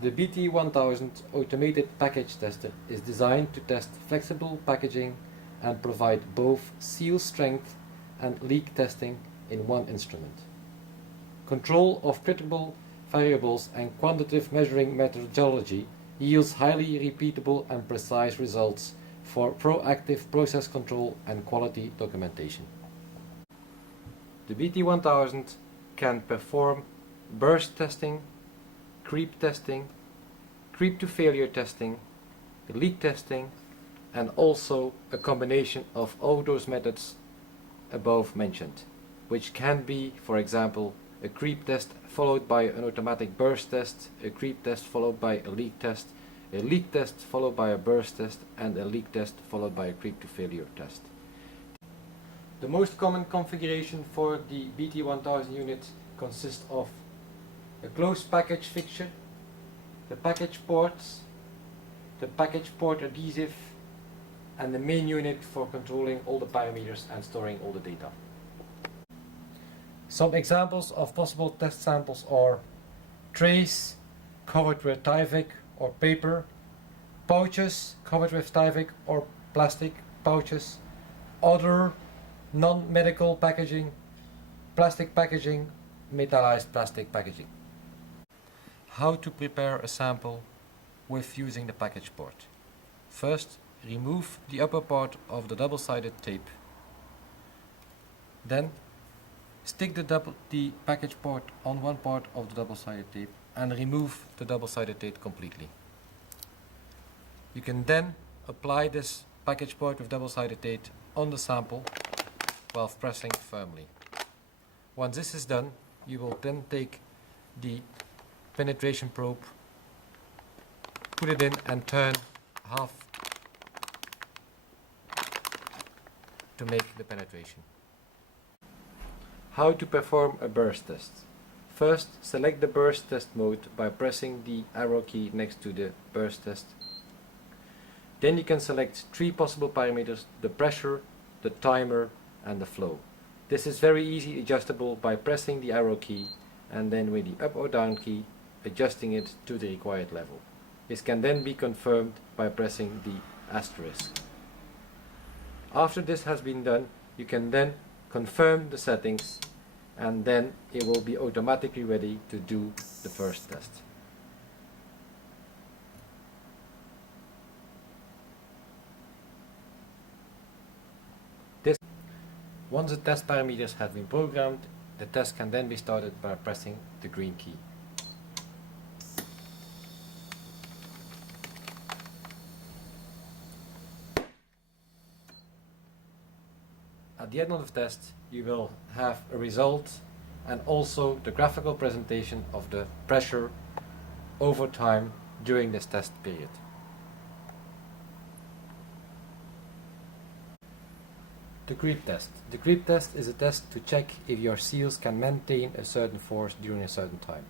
The BT-1000 automated package tester is designed to test flexible packaging and provide both seal strength and leak testing in one instrument. Control of critical variables and quantitative measuring methodology yields highly repeatable and precise results for proactive process control and quality documentation. The BT-1000 can perform burst testing, creep testing, creep to failure testing, leak testing, and also a combination of all those methods above mentioned, which can be, for example, a creep test followed by an automatic burst test, a creep test followed by a leak test followed by a burst test, and a leak test followed by a creep to failure test. The most common configuration for the BT-1000 unit consists of a closed package fixture, the package ports, the package port adhesive, and the main unit for controlling all the parameters and storing all the data. Some examples of possible test samples are trays covered with Tyvek or paper, pouches covered with Tyvek or plastic pouches, other non-medical packaging, plastic packaging, metallized plastic packaging. How to prepare a sample with using the package port. First, remove the upper part of the double-sided tape. Then, stick the package port on one part of the double-sided tape and remove the double-sided tape completely. You can then apply this package port with double-sided tape on the sample while pressing firmly. Once this is done, you will then take the penetration probe, put it in and turn half to make the penetration. How to perform a burst test. First, select the burst test mode by pressing the arrow key next to the burst test. Then you can select three possible parameters: the pressure, the timer, and the flow. This is very easy adjustable by pressing the arrow key and then with the up or down key adjusting it to the required level. This can then be confirmed by pressing the asterisk. After this has been done, you can then confirm the settings and then it will be automatically ready to do the first test. Once the test parameters have been programmed, the test can then be started by pressing the green key. At the end of the test, you will have a result and also the graphical presentation of the pressure over time during this test period. The creep test. The creep test is a test to check if your seals can maintain a certain force during a certain time.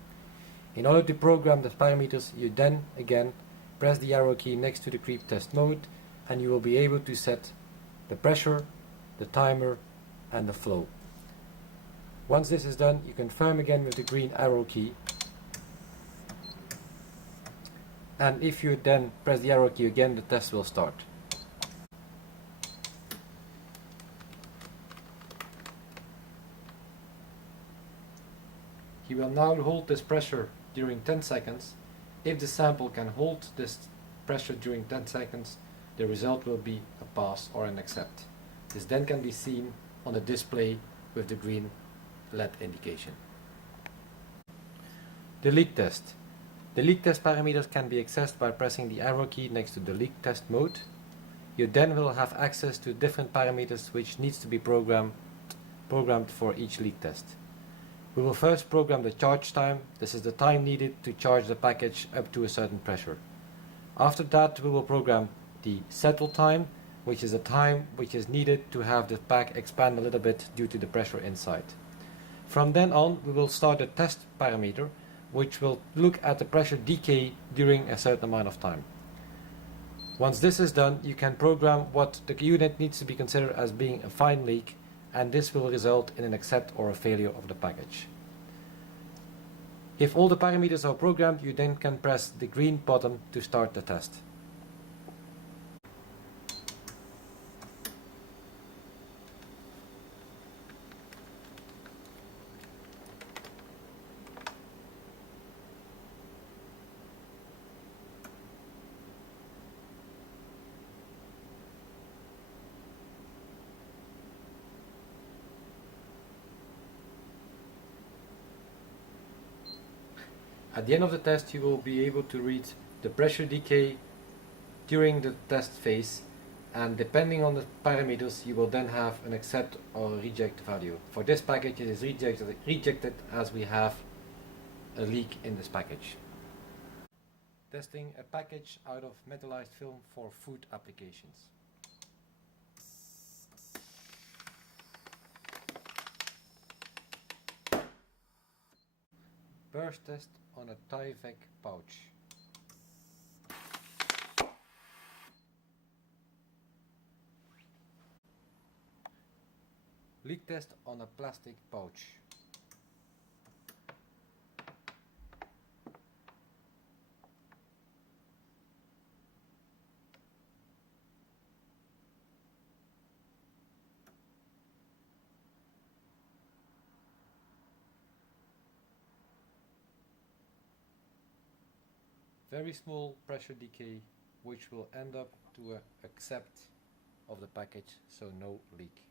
In order to program the parameters, you then again press the arrow key next to the creep test mode and you will be able to set the pressure, the timer, and the flow. Once this is done, you confirm again with the green arrow key, and if you then press the arrow key again, the test will start. You will now hold this pressure during 10 seconds. If the sample can hold this pressure during 10 seconds, the result will be a pass or an accept. This then can be seen on the display with the green LED indication. The leak test. The leak test parameters can be accessed by pressing the arrow key next to the leak test mode. You then will have access to different parameters which needs to be programmed for each leak test. We will first program the charge time. This is the time needed to charge the package up to a certain pressure. After that, we will program the settle time, which is the time which is needed to have the pack expand a little bit due to the pressure inside. From then on, we will start a test parameter, which will look at the pressure decay during a certain amount of time. Once this is done, you can program what the unit needs to be considered as being a fine leak, and this will result in an accept or a failure of the package. If all the parameters are programmed, you then can press the green button to start the test. At the end of the test, you will be able to read the pressure decay during the test phase, and depending on the parameters, you will then have an accept or reject value. For this package, it is rejected as we have a leak in this package. Testing a package out of metallized film for food applications. Burst test on a Tyvek pouch. Leak test on a plastic pouch. Very small pressure decay, which will end up to an accept of the package, so no leak.